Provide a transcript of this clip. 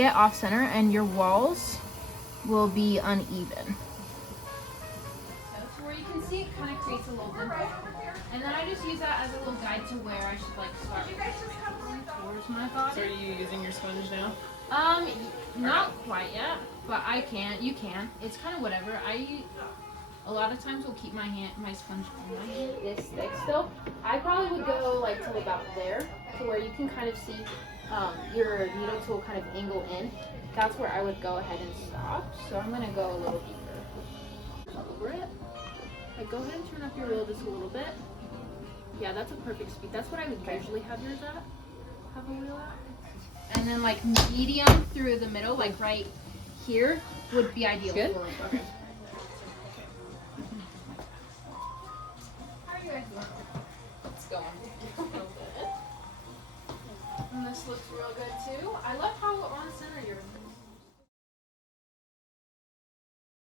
get off center and your walls will be uneven. So where you can see it kind of creates a little dimple. And then I just use that as a little guide to where I should like start towards my body. So are you using your sponge now? Not quite yet, but I can. You can. It's kind of whatever. A lot of times will keep my sponge on my hand this thick still. I probably would go like till about there, to where you can kind of see your needle tool kind of angle in. That's where I would go ahead and stop. So I'm gonna go a little deeper over it. Like, go ahead and turn up your wheel just a little bit. Yeah, that's a perfect speed. That's what I would usually have yours at. Have a wheel at. And then like medium through the middle, like right here, would be ideal. Good? For me. Okay. How are you guys doing? It's going. And this looks real good too. I love how on center